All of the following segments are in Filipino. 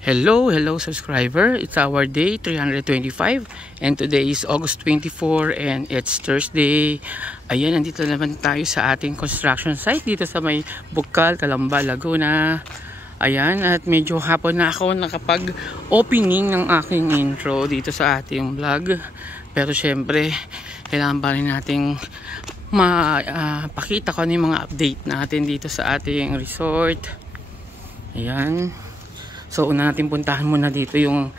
Hello subscriber. It's our day 325 and today is August 24 and it's Thursday. Ayan, nandito naman tayo sa ating construction site dito sa may Bukal, Calamba, Laguna. Ayan, at medyo hapon na ako nakapag-opening ng aking intro dito sa ating vlog. Pero syempre, kailangan pa rin nating pakita ko ano yung mga update natin dito sa ating resort. Ayan. So una natin puntahan muna dito yung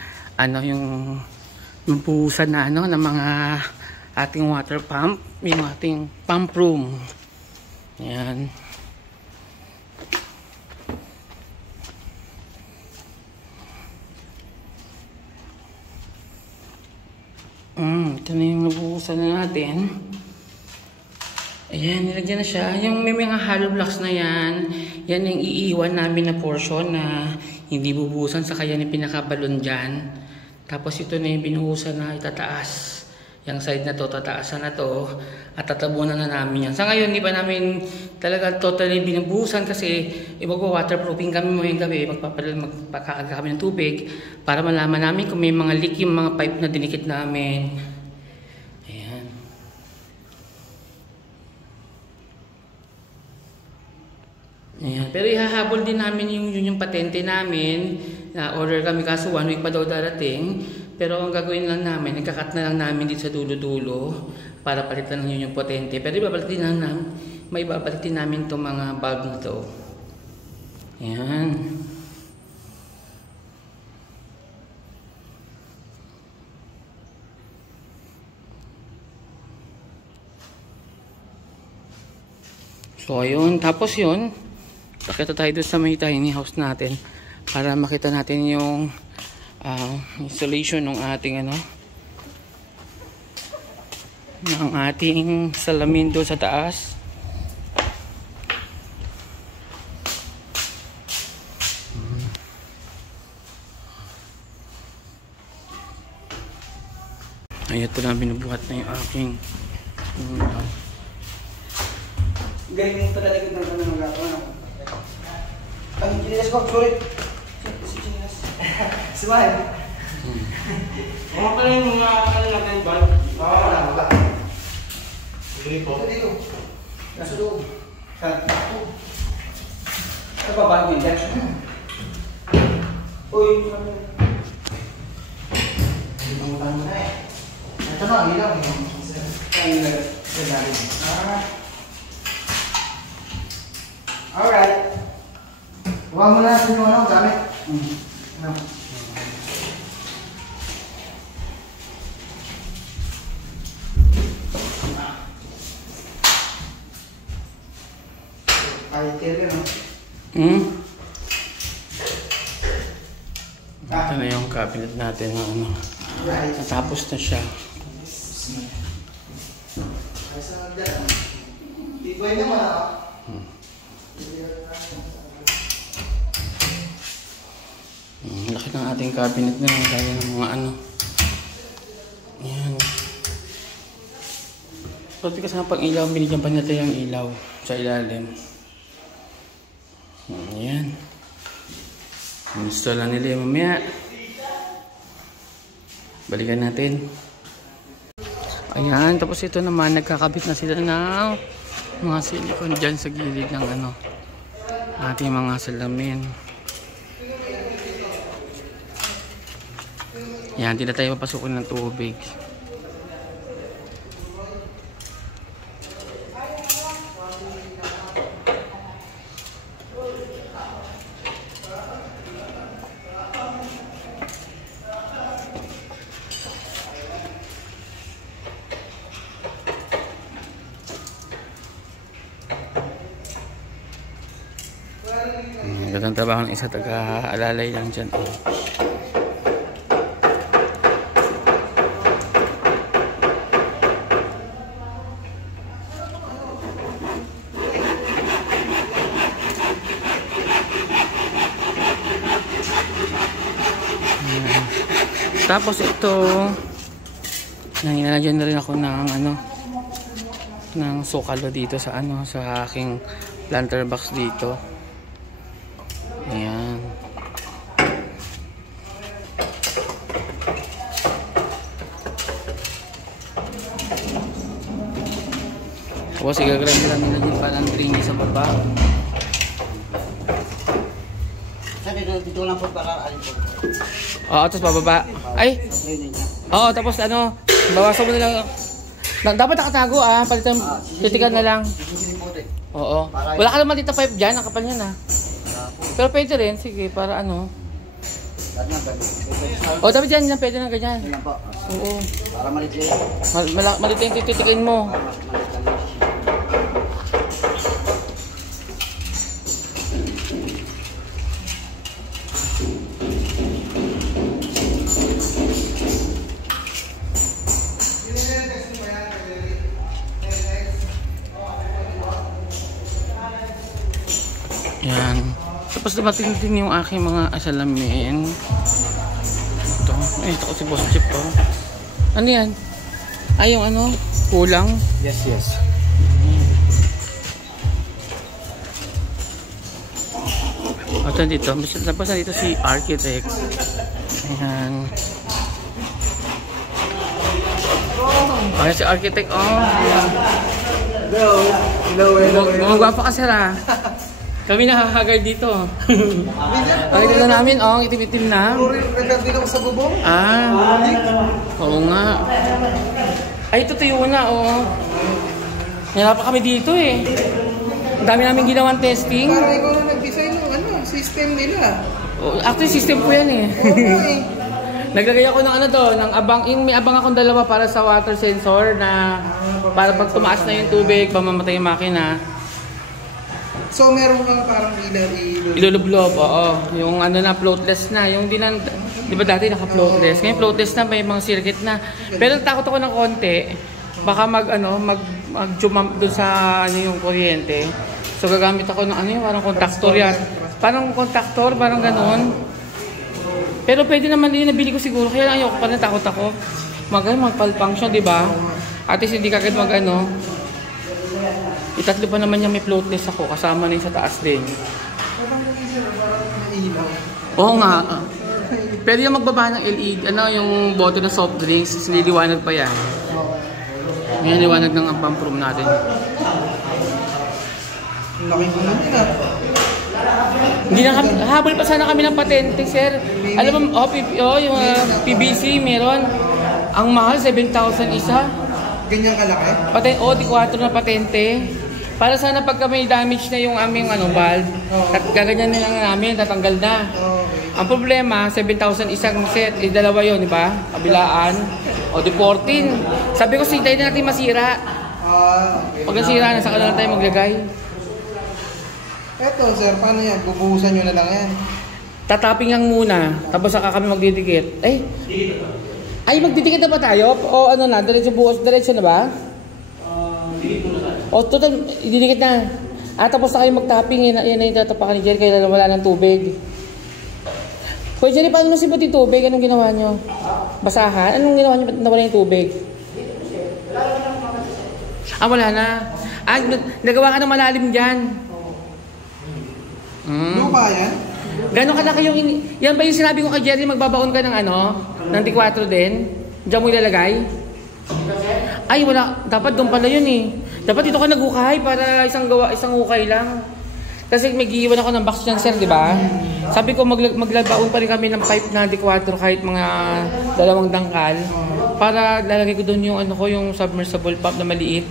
yung buhusan na ng mga ating water pump, yung ating pump room. Ayan. Ito na yung nabuhusan na natin. Ayan, nilagyan na siya. Yung may mga hollow blocks na yan yung iiwan namin na portion na hindi bubuhusan sa kaya ni pinakabalon dyan. Tapos ito na yung binuhusan na itataas. Yung side na to, tataasan na to. At tatabunan na namin yan. Sa ngayon, hindi pa namin talaga totally binubuhusan kasi waterproofing kami mo yung gabi. Magpakakaga kami ng tubig para malaman namin kung may mga leak yung mga pipe na dinikit namin. Ayan. Pero ihahabol din namin yung patente namin na order kami kaso 1 week pa daw darating. Pero ang gagawin lang namin, nagkakat na lang namin dito sa dulo-dulo para palitan lang yung patente. Pero may babalitin namin itong mga bulb na to. Ayan. So ayun, tapos yun. Pakita tayo doon sa may tiny house natin para makita natin yung installation ng ating ng ating salamin doon sa taas. Ay, ito na binubuhat na yung aking galing mo talaga ng gano'n. Ang chinelas ko, sorry. Si chinelas. Smile. Mga pala yung mga natin ba? Oo, wala. Sige po. Dito. Nasa loob. Sa baba mo yan. Uy, ang tanong na eh. Ito na, hilang. Ang nagdadali. Alright. Huwag mo na natin yung gamit. Ay, tira no? Ito na yung cabinet natin natapos na siya. Di ko yun naman laki ng ating cabinet na kaya ng mga Ayan. Pati kasama pang ilaw, binigyan pa natin yung ilaw sa ilalim. Ayan. Install lang nila yung mamaya. Balikan natin. Ayan, tapos ito naman nagkakabit na sila ng mga silicone dyan sa gilid ng ating mga salamin. Yan, hindi na tayo papasukin ng tubig. Gandang trabaho ng isa, taga-alalay lang dyan. Tapos ito, nanginalagyan na rin ako ng sukalo dito sa sa aking planter box dito. Ayan. Tapos igagrind lang nila yung parang drain sa baba. Sir, dito lang po para alin po. Oo, tapos bababa. Ay! Oo, tapos ano, bawasan mo na lang. Dapat nakatago palitan, titigan na lang. Oo. Wala ka naman dito pipe dyan, nakapal yan Pero pwede rin, sige, para ano. Dapat dyan, pwede na ganyan. Oo. Para malit Malit yung titikin mo. Yan. Tapos dumating din yung aking mga asalamin. Ito. Ay, ito ko si Boss Chip Ano yan? Yung ano? Kulang? Yes, yes. Ito dito. Tapos dito si Architect. Ayan. Ayan si Architect. Hello. Gumagwapa ka sir Kami nakakagard dito. Nakikita namin, itim-itim na. Nag-update ako sa bubong. Oo nga. Ay, ito tuyo na, Nahirapan kami dito Ang dami namin ginawang testing. Parang ikaw na nag-design ng system nila. Actually, system ko yan Naglagay ako ng ng abang. May abang akong dalawa para sa water sensor na para pag tumaas na yung tubig, pamamatay yung makina. So meron kang parang ilulublob, yung na floatless na, yung di ba dati naka-floatless. Ngayon floatless na, may mga circuit na. Pero takot ako ng konti, baka mag-jump doon sa yung kuryente. So gagamit ako ng parang contactor yan. Parang contactor, parang ganoon. Pero pwede naman din, nabili ko siguro, kaya lang ayoko pa rin, takot ako. Mag-function, di ba? At least hindi kagad itatlo pa naman niya may floatless ako, kasama na yung sa taas din. Oo nga. Pwede yung magbaba ng LED, yung bote ng soft drinks, liliwanag pa yan. Ngayon liwanag ng pump room natin. Laking ulan Hindi na kami, habol pa sana kami ng patente, sir. Alam mo, yung PVC meron. Ang mahal, 7,000 isa. Ganyan kalaki? Di 4 na patente. Para sana pagka may damage na yung aming valve, gaganyan na lang namin, tatanggal na. Ang problema, 7,000 isang set, dalawa yun, di ba? Kabilaan. Di 14. Sabi ko, tayo na natin masira. Pag nasira na, saka na lang tayo maglagay. Eto sir, paano yan? Bubuhusan nyo na lang yan? Tatapingan muna, tapos saka kami magdidikit. Ay, magdidikit na ba tayo? O diretso buhos, diretso na ba? Total, ididikit na. Tapos na kayo magtapping, yan na yung tatapakan ni Jerry, kaya wala ng tubig. Kuya Jerry, paano nasipot yung tubig? Anong ginawa nyo? Basahan? Anong ginawa nyo? Ba't nawala yung tubig? Wala na. Nagawa ka ng malalim dyan. Lupa yan? Gano'n kalaki yung... Yan ba yung sinabi ko kay Jerry, magbabaon ka ng ng T4 din? Diyan mo ilalagay? Ay, wala. Dapat doon pala yun Dapat dito ka nag-ukay para isang ukay lang. Kasi may giiwan ako ng box dyan, sir, di ba? Sabi ko maglabaon pa rin kami ng pipe na D4 kahit mga 2 dangkal. Para lalagay ko doon yung submersible pump na maliit.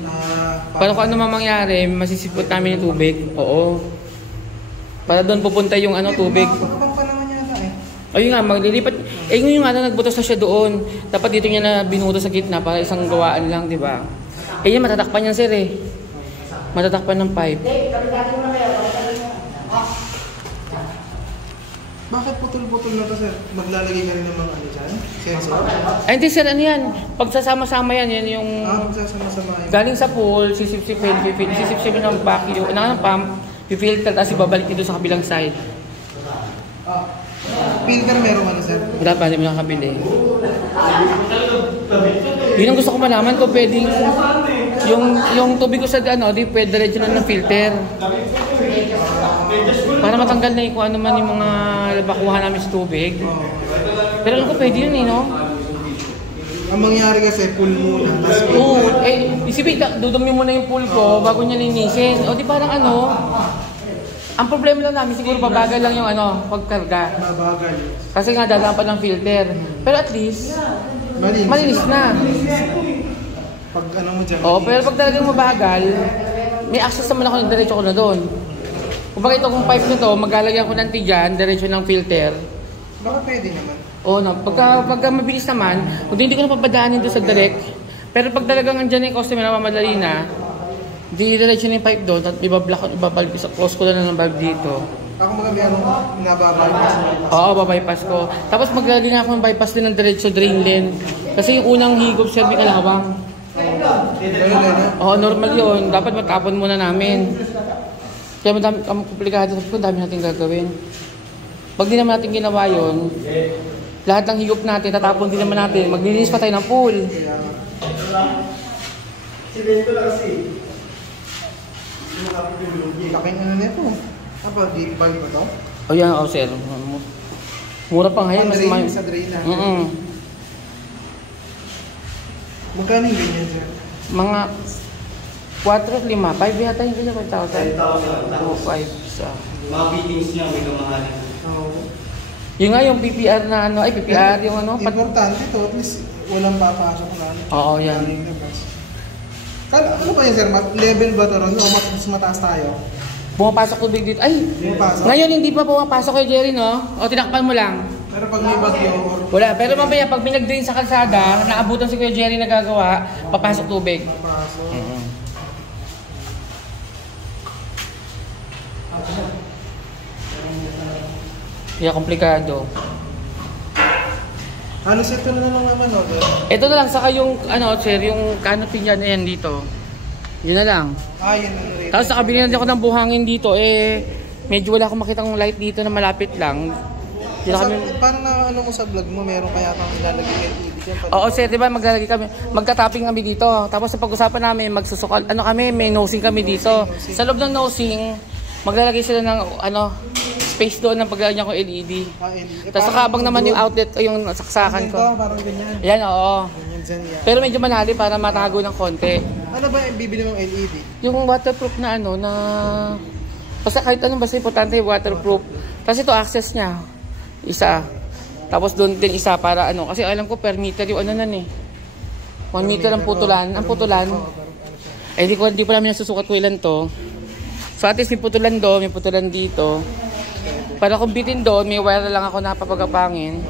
Para kung ano mangyari, masisipot namin yung tubig. Oo. Para doon pupunta yung tubig. Ayun nga, maglilipat. Yung nagbutos na siya doon. Dapat dito niya na binuto sa gitna para isang gawaan lang, di ba? Yan, matatakpan yan, sir Matatakpan ng pipe. Bakit putol-putol na to, sir? Maglalagay ka rin ng mga dyan? Sensor? Hindi, sir, yan? Pagsasama-sama yan yung... Pagsasama-sama yan. Galing sa pool, sisip-sipin ng vacuum, ng pump, pipilter, tapos ibabalik dito sa kabilang side. Filter meron sir? Wala pa, hindi mo nakabili. Yun ang gusto ko malaman kung pwedeng yung tubig ko sa di pwede diretso na ng filter. Para matanggal na kung ano man yung mga nabakuha namin sa tubig. Pero alam ko pwede yun no? Ang mangyari kasi, pool muna. Oo, isipin, dudumi muna yung pool ko bago niya linisin. O di parang ano, ang problema lang namin, siguro babagal lang yung pagkarga. Mabagal. Kasi nga dadaan pa ng filter. Pero at least, malinis na. Pag mo dyan. Oo, pero pag talagang mabagal, may access naman ako, diretso ko na doon. Kung bakit itong pipe nito, maglalagyan ko ng tiyan, diretso ng filter. Baka pwede naman. Oo, no. Pagka mabilis naman, hindi ko na papadaanin doon sa direct. Pero pag talagang andyan yung customer na mamadali na, di diretso na yung pipe doon at ibabalb, close ko na ng valve dito. Ako nababypass mo? Oo, babypass ko. Tapos maglalagay nga ako ng bypass din ng diretso drain lane. Kasi yung unang higop sir, may kalawang. Oo, normal yun. Dapat matapon muna namin. Kaya madami, komplikado. Sabi ko, dami natin gagawin. Pag di naman natin ginawa yun, lahat ng higop natin, tatapon din naman natin. Maglilinis pa tayo ng pool. Simento lang kasi. Laking ano na ito. Apa, di bali ba ito? O yan, sir. Mura pa ngayon. Sa drain na. Magkano yung ganyan, sir? Mga 4, 5, 5 yata yung ganyan. 5,000. 5 isa. Mga fittings niya, may kamahalin. Oo. Yung nga yung PPR na PPR yung Importante ito, at least walang papasok na. Oo, yan. Ano ba yun, sir? Level ba ito ron? O mas mataas tayo? Pumapasok tubig dito. Ay! Pumapasok? Ngayon hindi pa pumapasok kay Jerry, no? O tinakpan mo lang. Pero pag may bagyo or... Wala. Pero mamaya pag binag-drain sa kalsada, naabutan si Kuya Jerry nagagawa, papasok tubig. Papasok. Kaya komplikado. Halos ito na lang naman, no? Ito na lang, saka yung, sir, yung canopy niya na yan dito. Yun na lang. Yun ang rate. Tapos nakabili na din ako ng buhangin dito, medyo wala akong makitang light dito na malapit lang. Parang na mo sa vlog mo, meron kaya kang ilalagay LED dyan? Oo sir, di ba maglalagay kami, magka-topping kami dito. Tapos sa pag-usapan namin, magsusukal, kami, may nosing kami dito. Sa loob ng nosing, maglalagay sila ng, space doon ng paglalagyan ko LED. LED. Tapos nakabang naman yung outlet, yung saksakan ko. Parang ganyan. Yan, oo. Ganyan dyan, yan. Pero medyo manali para matago ng konti. Ano ba yung bibili mong LED? Yung waterproof na basta kahit anong basta importante waterproof. Kasi ito access niya. Isa. Tapos doon din isa para kasi alam ko per meter yung 1 meter ang putulan. Ang putulan. Di pa namin nasusukat ko ilan to. So at least may putulan doon, may putulan dito. Para kung bitin doon, may wire lang ako na papagapangin.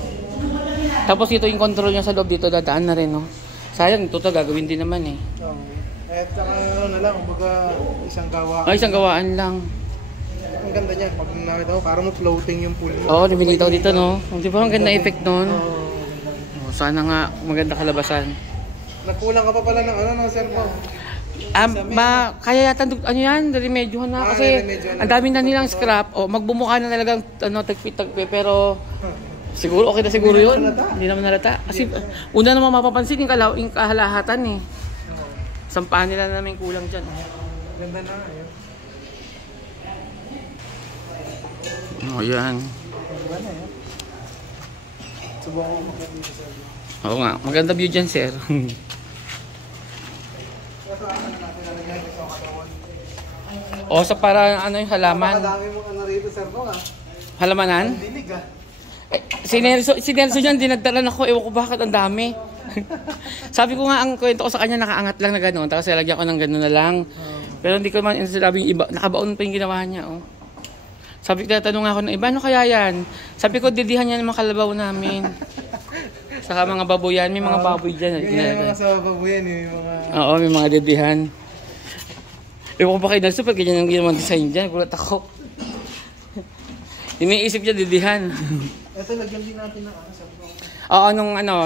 Tapos ito yung control niya sa loob dito, dadaan na rin, no? Sayang, ito gagawin din naman eh. At saka na lang, kumbaga isang gawaan. Isang gawaan lang. Ang ganda niyan, pag nakita ko, parang floating yung pool mo. Oo, lumilitaw dito, no? Di ba ang ganda effect nun? Sana nga maganda kalabasan. Nagkulang ka pa pala ng sir mo. Kaya yata yan, remedyohan na kasi ang dami na nilang scrap. Magbumukha na talagang tagpi-tagpi pero siguro okay na siguro yun. Hindi naman nalata. Kasi una naman mapapansin yung kahalahatan eh. Sampaan nila namin kulang dyan. Ganda na. Yan. Subukan ko makikita sir. Oo nga, maganda view dyan sir. Sa para yung halaman. Napakadami mong rito sir mo Halamanan? Dinig Si Nelson yan, dinagdalan ako. Ewan ko bakit ang dami. Sabi ko nga, ang kwento ko sa kanya, nakaangat lang na gano'n. Tapos lagyan ko ng gano'n na lang. Pero hindi ko naman sinabi yung iba. Nakabaon pa yung ginawa niya. Sabi ko, tatanong ako ng iba, ano kaya yan? Sabi ko, didihan niya ng mga kalabaw namin. Saka mga baboy yan. May mga baboy dyan. Yung mga sa baboy yan. Oo, may mga didihan. Ewan ko ba kayo super, ganyan yung ginawa design dyan. Gulat ako. Iniisip niya didihan. Ito, lagyan din natin ng Oo,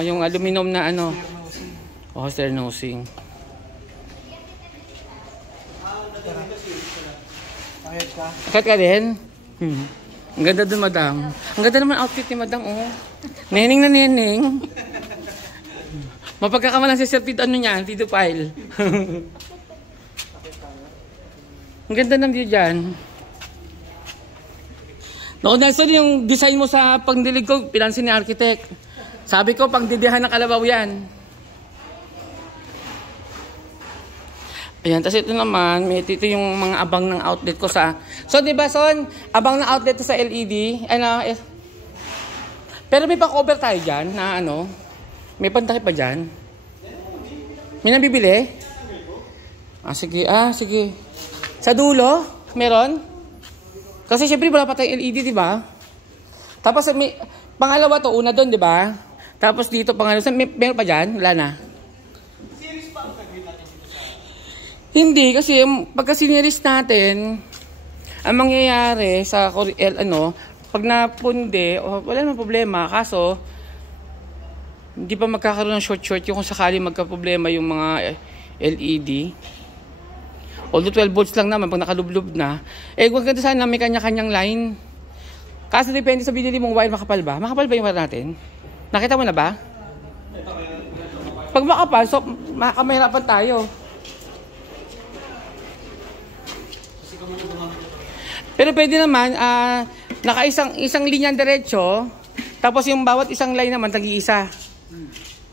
yung aluminum na stair nosing. Kahit ka din? Ang ganda dun, madam. Ang ganda naman outfit ni madam, Neneng na neneng. Mapagkakamalan si Sir Pete, pedophile. Ang ganda ng view dyan. Noon Nelson, yung design mo sa pangdilig ko, pinansin ni architect. Sabi ko, pangdidihan ng kalabaw yan. Ayan, tapos ito naman, ito yung mga abang ng outlet ko sa... So, di ba, Son? Abang ng outlet ko sa LED. Ano, pero may pa-cover tayo dyan na ano. May pantaki pa dyan. May nabibili? Sige. Sige. Sa dulo, meron? Kasi syempre wala pa tayong LED, di ba? Tapos may... Pangalawa to, una doon, di ba? Tapos dito, pangalawa. Meron pa dyan? Wala na. Hindi, kasi pagka siniris natin, ang mangyayari sa pag napunde, wala naman problema. Kaso, hindi pa magkakaroon ng short yung kung sakali magka-problema yung mga LED. Although 12 volts lang naman, pag nakalublob na. Huwag ganda sana may kanya-kanyang line. Kaso depende sa binili mong wire, makapal ba? Makapal ba yung wire natin? Nakita mo na ba? Pag makapal, so makamahirapan tayo. Pero pwede naman, isang linyang diretso, tapos yung bawat isang line naman, tag-iisa.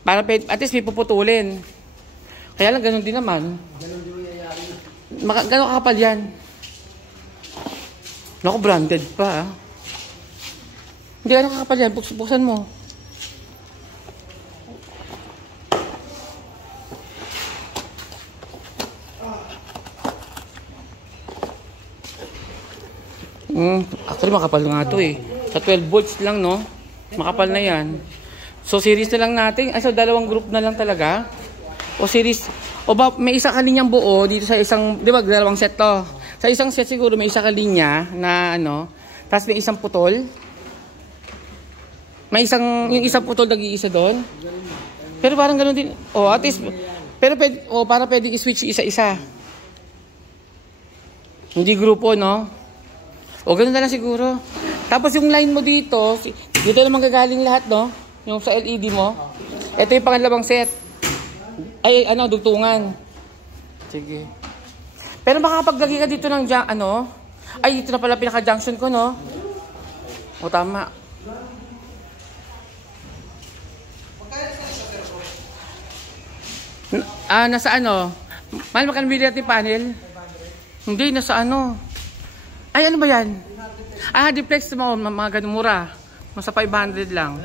Para at least may puputulin. Kaya lang, ganun din naman. Gano'n kakapal yan? Naku, branded pa. Hindi gano'n kakapal yan, buksan mo. Actually makapal nga ito eh. Sa 12 volts lang, no? Makapal na yan. So series na lang natin. So dalawang group na lang talaga. O series. O ba may isa ka linyang buo dito sa isang, di ba dalawang set to. Sa isang set siguro may isa ka linya na ano. Tapos may isang putol. Yung isang putol nag-iisa doon. Pero parang ganoon din. At least, pero para pwedeng i-switch isa-isa. Hindi grupo, no? O ganun na lang siguro. Tapos yung line mo dito naman gagaling lahat, no? Yung sa LED mo. Ito yung pangalawang set. Dugtungan. Sige. Pero makapaglagay ka dito ng dito na pala pinaka-junction ko, no? O tama. Nasa ano? Mahal magkano bili natin panel? Hindi, nasa ano? Ano ba yan? Duplex mo, mga ganun mura. Masa 500 lang.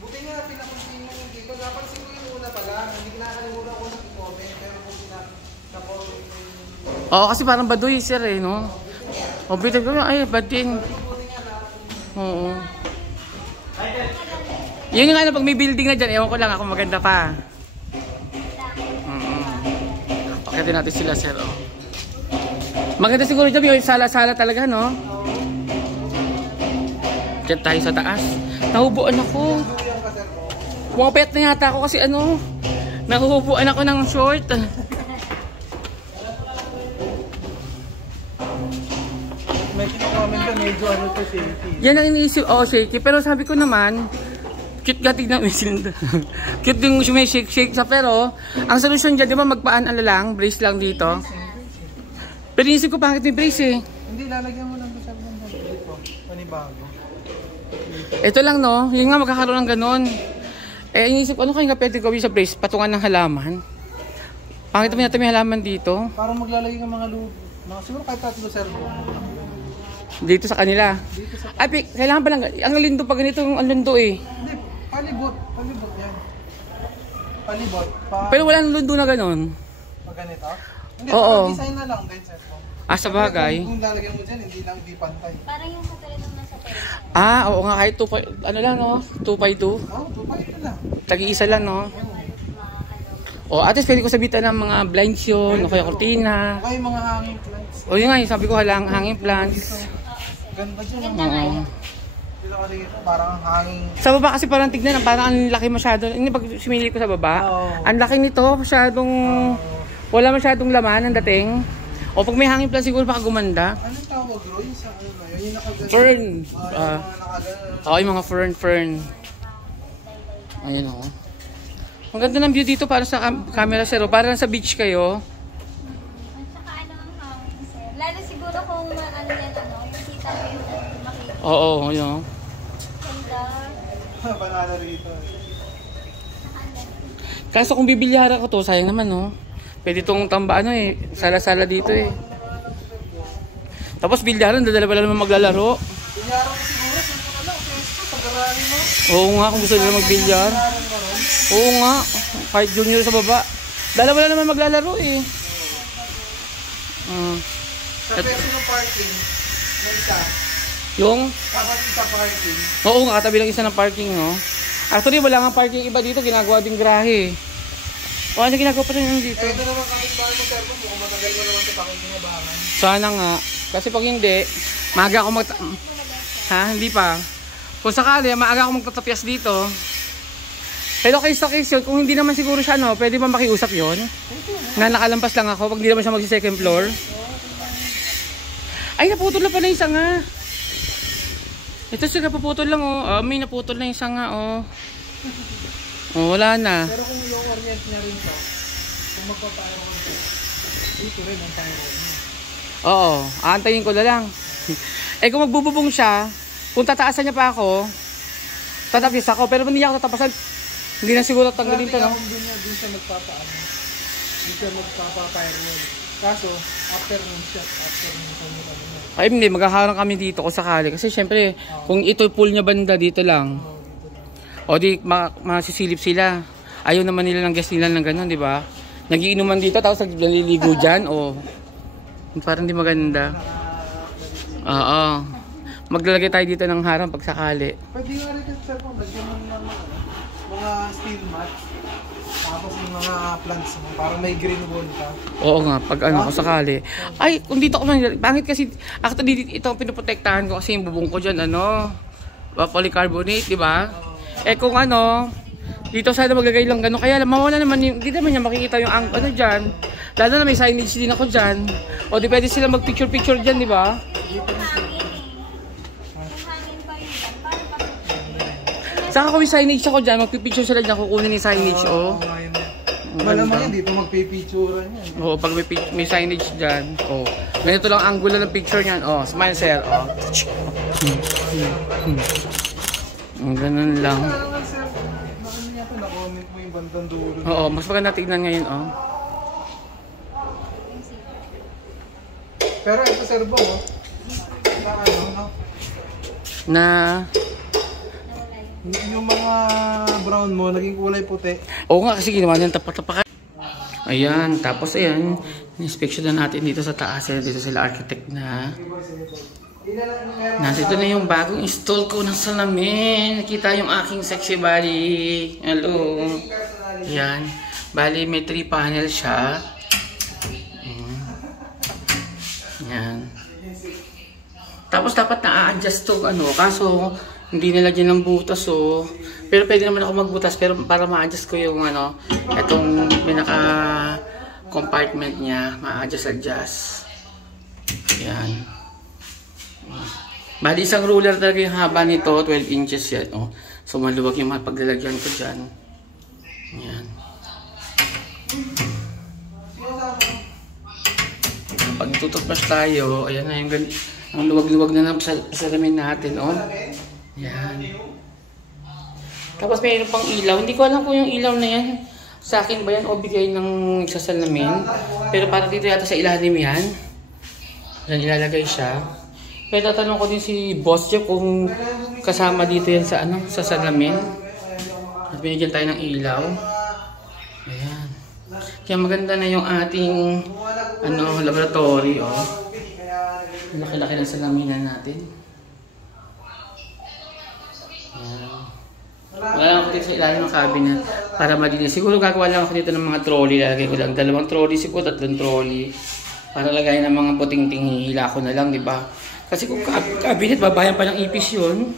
Buti nga, pinakunti mo dito. Napansin ko yung una pala. Hindi nakakalimutan ko ng i-comment. Pero kung na-comment. Oo, kasi parang baduy, sir, eh, no? O, bitin ko, bad din. Oo. Yun yung pag may building na dyan, ewan ko lang ako maganda pa. Okay din natin sila, sir, oh. Maganda siguro dyan, yung sala-sala talaga, no? Diyan tayo sa taas. Nahubuan ako. Pumapayat na yata ako kasi nahuhubuan ako ng short. May kinakomment ka, medyo shaky. Yan ang iniisip, shaky. Pero sabi ko naman, cute gatig na may silinda. Cute din may shake sa pero, ang solusyon dyan, di ba magpaan lang, brace lang dito. Pero inisip ko pangit yung brace eh. Hindi, lalagyan mo lang sa dito. Panibago. Ito lang, no? Yun nga magkakaroon ng ganun. Inisip ko, ano kaya nga pwede gawin sa brace? Patungan ng halaman. Pangit naman natin may halaman dito. Parang maglalagay ng mga siguro kahit 3 servo. Dito sa kanila. Dito sa... Kailangan pa lang. Ang lindo pa ganito yung lindo eh. Hindi, palibot yan. Palibot. Pero wala nang lindo na ganun. Pag ganito? Hindi, Oo. design na lang din, servo. Sa bagay. Kung lalagyan mo dyan, hindi pantay. Parang yung sa talagang nasa pera. Oo nga, kahit 2 lang, no? 2x2. Oo, 2x2 lang. Tag-iisa lang, no? At least pwede ko sabitan ng mga blinds yun, o kaya kortina. Okay, mga hanging plants. Yun nga, sabi ko hanging plants. Ganda dyan. Ganda nga yun. Dito kasi parang hanging... Sa baba kasi parang tignan, parang ang laki masyado. Hindi, pag sumili ko sa baba, ang laki nito, masyadong... Wala masyadong laman ang dating. O pag may hangin plan siguro baka gumanda. Anong tawag, Roy? Sa ano na yun? Yung nakagano? Fern. Yung Yung mga fern. Ayun o. Ang ganda ng view dito para sa camera, sir. Para sa beach kayo. At saka ang hangin, sir. Lalo siguro kung yung kita mo yung makita. Oo, yun. Ganda. Banana rito. Kaso kung bibilyara ko to, sayang naman, no? Pwede itong tamba sala-sala dito eh. Tapos bilyaran, dadala pala naman maglalaro. Bilyaran ko siguro, pag-arali mo. Oo nga, kung gusto nila magbilyar. Oo nga, kahit junior sa baba. Dala pala naman maglalaro eh. Sa pwesto ng parking, may isa. Yung? Dapat isa parking. Oo nga, katabi lang isa ng parking, no? Actually, wala nga parking iba dito, ginagawa din grahe. O, ano ginagawa pa rin dito? Ito naman kapit-bahay mo, sir, mukhang matagal mo naman sa pakikinabangan. Sana nga. Kasi pag hindi, maaga ako Ha? Hindi pa. Kung sakali, maaga ako magtatapyas dito. Pero case to case yun, kung hindi naman siguro siya, no, pwede ba makiusap yun? Na nakalampas lang ako, pag hindi naman siya magsi-second floor. Ay, naputol na pala yung isa nga. Ito siya, napuputol lang, oh. May naputol na yung isa nga, oh. Oh, wala na. Pero kung yung orient niya rin siya, kung magpapayro ka siya, dito rin ang pyro niya. Oo, aantayin ko na lang. Eh kung magbububong siya, kung tataasan niya pa ako, tatapis ako. Pero hindi niya ako tatapasan, hindi na siguro tanggalin to, no? Doon siya magpapaano. Doon siya magpapapyro. Kaso, after nun siya, ay hindi, maghaharang kami dito kung sakali. Kasi syempre, kung ito pool niya banda, dito lang. O di, masisilip sila. Ayaw naman nila ng guest nila ng gano'n, di ba? Nagiinuman dito, tapos naliligo dyan, o. Parang di maganda. Oo. Maglalagay tayo dito ng harang pag sakali. Pwede nga rin sir po, lagyan mo ng mga steel mat. Tapos yung mga plants mo, para may green wall ka. Oo nga, pag ano, kung sakali. Ay, kung dito ako pangit kasi, actually ito ang pinoprotektahan ko kasi yung bubong ko dyan, polycarbonate, di ba? Eh kung ano, dito sana maglagay lang gano'n. Kaya mawala naman yung, hindi naman niya makikita yung ano dyan. Lalo na may signage din ako dyan. O di pwede sila mag-picture-picture dyan, di ba? Saka kung may signage ako dyan, magpipicture sila dyan, kukunin yung signage, oh. Malamang yan, dito magpipicturean yan. Oo, pag may signage dyan, oh. Ganito lang ang angulo ng picture niyan, oh. Smile, sir, oh. Ganun lang. Na-comment mo yung bandang dulo. Oo, mas maganda tignan ngayon, oh. Pero ito sir Bong, Na yung mga brown mo, naging kulay puti. oo nga, kasi ginawa niyan tapak-tapakan. Ayan, tapos ayan, inspection na natin dito sa taas. Dito sila architect na. Nandito na yung bagong install ko ng salamin. Nakita yung aking sexy body. Hello. Ayan. Bali, may 3 panel siya. Ayan. Tapos dapat na-adjust to, kaso hindi nilagyan ng butas, oh. Pero pwede naman ako magbutas, pero para ma-adjust ko yung itong pinaka compartment niya, ma-adjust. Ayan. Bali, isang ruler talaga yung haba nito, 12 inches yan, oh. So maluwag yung paglalagyan ko dyan. Ayan. Pag tututbrush tayo, ayan na yung ang luwag-luwag na ng salamin natin, oh. Yan. Tapos mayroon pang ilaw. Hindi ko alam kung yung ilaw na yan sa akin ba yan o bigay ng sasalamin. Pero para dito yata sa ilalim yan. Yan, ilalagay siya. Pero tatanong ko din si Boss Jeff kung kasama dito yan sa sa salamin. At binigyan tayo ng ilaw. Ayan. Kaya maganda na yung ating laboratory, oh. Laki-laki ng salaminan natin. Wala lang ako dito sa ilalim ng cabinet para malinis. Siguro gagawa lang ako dito ng mga trolley. Lalagay ko lang 2 trolley, siguro 3 trolley. Para lagay ng mga puting-ting, hihila ko na lang, di ba? Kasi kung cabinet, babayan pa ng ipis yun.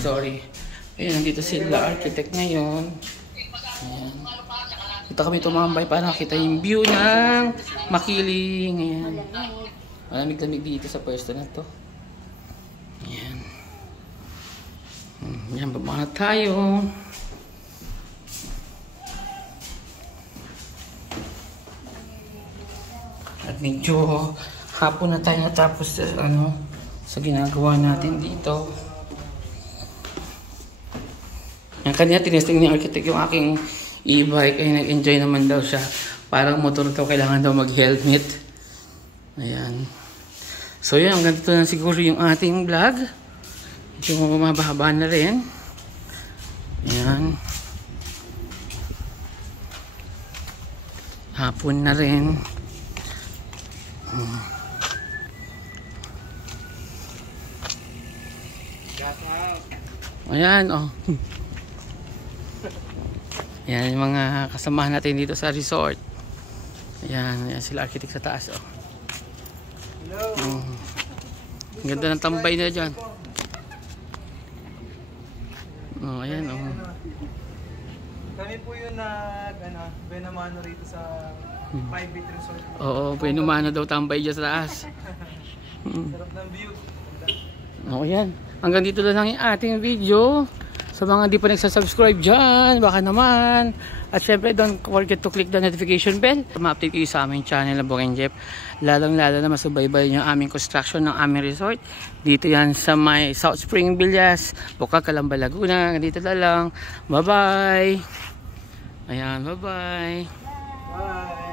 Sorry. Ayun, nandito sila, architect ngayon. Ayan. Dito kami tumambay para nakita yung view ng Makiling. Ayan. Malamig-lamig dito sa pwesto na to. Ayan. Yan, baba na tayo. At medyo hapon na tayo natapos sa ginagawa natin dito. Yan, kanina tinesting ni architect yung aking e-bike ay nag-enjoy naman daw siya. Parang motor daw, kailangan daw mag-helmet. Ayan. So yun, hanggang dito na siguro yung ating vlog. Medyo mababa na rin. Ayan. Hapon na rin. Ayan, oh. Ayan yung mga kasamahan natin dito sa resort. Ayan, ayan sila architect sa taas, oh. Oh. Ang ganda ng tambay na dyan. Oh, ayan, oh. Kami po yung Benamano rito sa 5-bit resort. Oo, Benamano daw tambay dyan sa taas. Sarap ng view. Oh, ayan. Hanggang dito lang yung ating video. Sa mga hindi pa nagsasubscribe dyan, baka naman. At syempre, don't forget to click the notification bell. Ma-update kayo sa aming channel na Bong and Jeff. Lalong-lalo na masubaybay yung aming construction ng aming resort. Dito yan sa may South Spring Villas, Bukal, Calamba, Laguna. Dito na lang. Bye-bye. Ayan, bye-bye. Bye.